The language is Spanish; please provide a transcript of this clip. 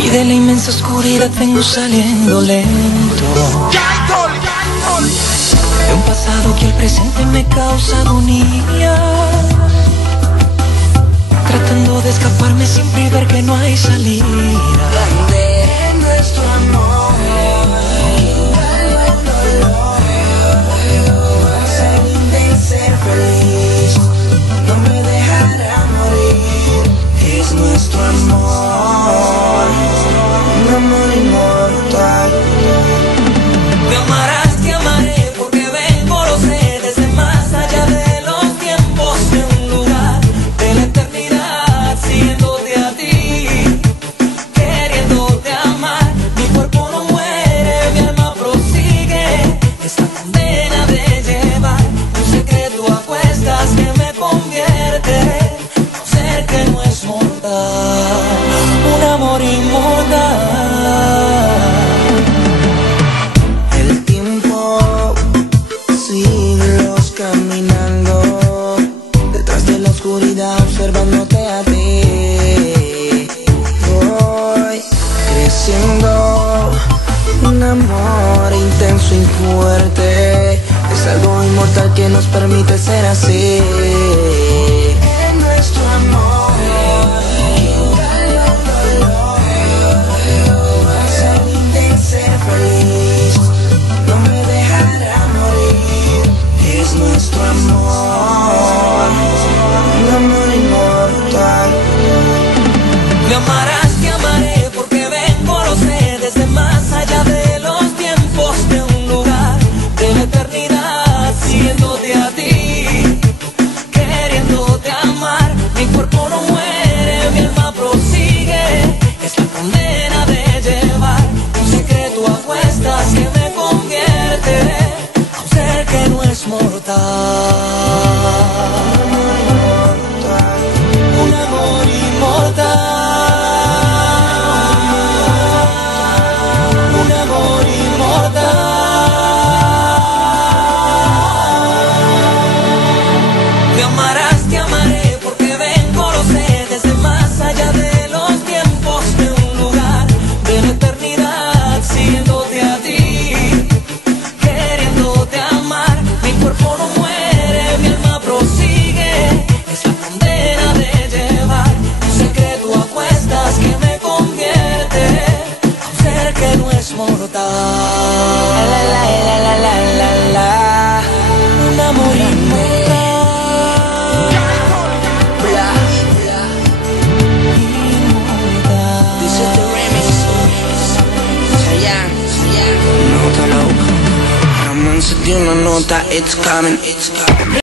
Y de la inmensa oscuridad vengo saliendo lento, de un pasado que al presente me causa agonía, tratando de escaparme sin ver que no hay salida. De nuestro amor, ser feliz, no me dejará morir. Es nuestro amor, un amor inmortal. Me amarás, te amaré, porque vengo, lo sé, desde más allá de los tiempos, de un lugar de la eternidad, siguiéndote a ti, queriéndote amar. Mi cuerpo no muere, mi alma prosigue esta condena de llevar un secreto a cuestas que me convierte en un ser que no es mortal, un amor inmortal. El tiempo, siglos caminando detrás de la oscuridad, observándote a ti. Voy creciendo, un amor intenso y fuerte, es algo inmortal que nos permite ser así. En nuestro amor, ser feliz, no me dejará morir. Es nuestro amor, un amor inmortal. Me amarás, te amaré, porque vengo, lo sé, desde más allá de los tiempos, de un lugar de la eternidad, siguiéndote a ti, queriéndote amar. Mi cuerpo no muere, mi alma prosigue, es la condena de llevar un secreto a cuestas que me convierte a un ser que no es mortal. Un amor inmortal. Un amor inmortal. Me amarás, te amaré, porque vengo, lo sé, desde más allá de los tiempos, de un lugar de la eternidad, siguiéndote a ti, queriéndote amar. Mi cuerpo no muere, mi alma prosigue, es la condena de llevar un secreto a cuestas que me convierte a un ser que no es mortal. La la la la la la la, un amor inmortal. This is the remix. Chayanne, nota loca. Romance de una nota, it's coming.